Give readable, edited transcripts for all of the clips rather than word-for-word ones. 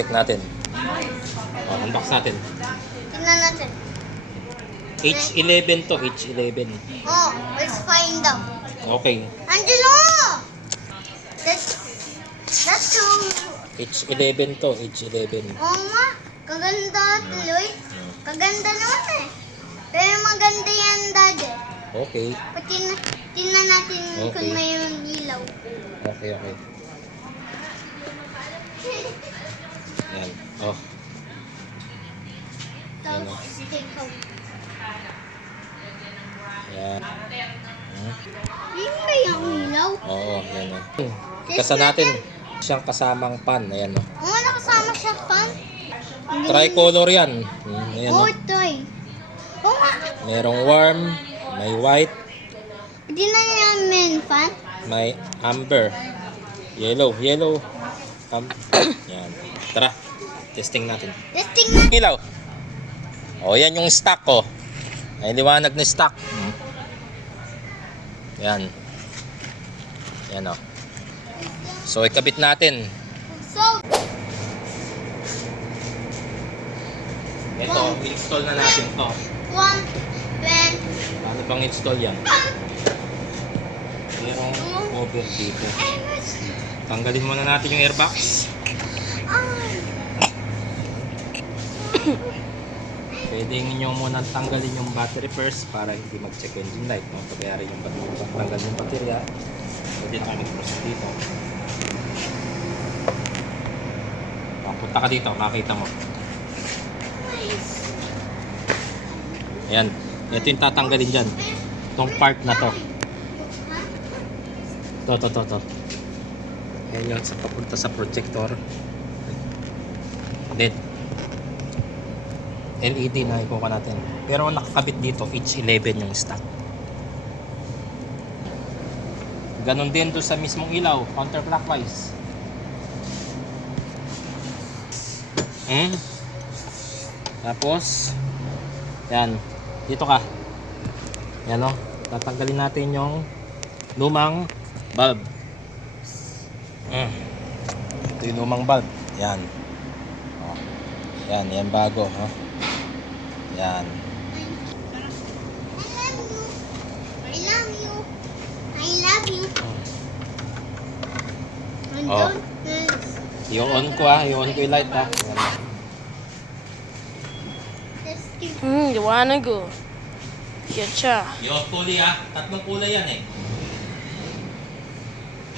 check natin. Unbox natin. Tingnan natin. H11 to, H11. Oh, let's find out. Okay. Angelo! That's too... H11 to, H11. Oo nga, kaganda tuloy. Kaganda naman eh. Pero maganda yan, Daddy. Okay. Tingnan natin Okay. kung mayroong ilaw. Okay. Yan. Oh. Tapos, ikaw. Yan. Yun ba yung ilaw? Oo, yan o. Ikasa natin siyang kasamang pan. Ayan o. Oo, nakasama siya pan. Tricolor yan. Ayan o. Oh, toy. Oo nga. Merong warm, may white, Hindi na yan main fan. may amber, yellow. Yan. Tara, testing natin. Let's tingnan. Ilaw. O, yan yung stock ko. Ay, liwanag na stock. Yan. Yan o. So, ikabit natin. So, Ito, install na natin to. one, then, Paano bang install yan? Merong cover dito. Tanggalin muna natin yung airbox. Pwede nyo muna tanggalin yung battery first para hindi mag-check engine light. No? Pagkayari yung tanggal yung baterya, pwede tayo mag-proceed dito. Punta ka dito, makita mo. Ayan, ito yung tatanggalin dyan. Itong part na to. To. Ayan yung papunta sa projector. LED. LED na ikuha natin. Pero ang nakakabit dito, H11 yung stock. Ganon din doon sa mismong ilaw, counterclockwise. Tapos, yan, dito ka. Yan o, tatanggalin natin yung lumang bulb. Ito yung lumang bulb. Yan. O. Yan bago. Ha? Yan. I love you. I love you. And Oh. don't this. I-on ko i-on ko yung light ha. Yan. Liwanag oh. Yan siya. I-on kulay ha. Tatlong kulay yan eh.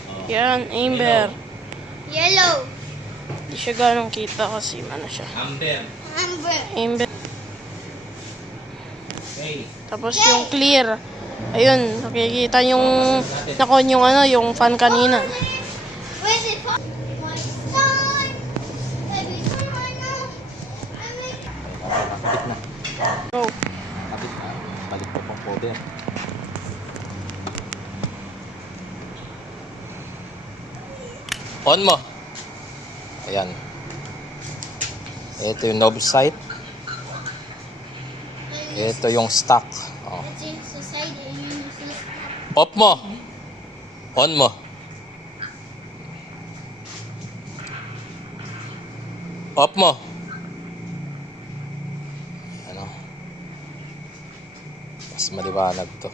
Oh. Yan, amber. Yellow. Hindi siya ganong kita kasi ano siya. Amber. Amber. Amber. Okay. Tapos yung clear. Ayun, nakikita yung nakon yung ano, yung fan kanina. Where's it from? My son. Baby, come on now. Kapit na. Go. Kapit na. Balik ko pang cover. On mo. Ayan. Ito yung knob sight. Ito yung stock. Oh. It's in society and you use Off mo. On mo. Off mo. Ano? Mas maliwanag to.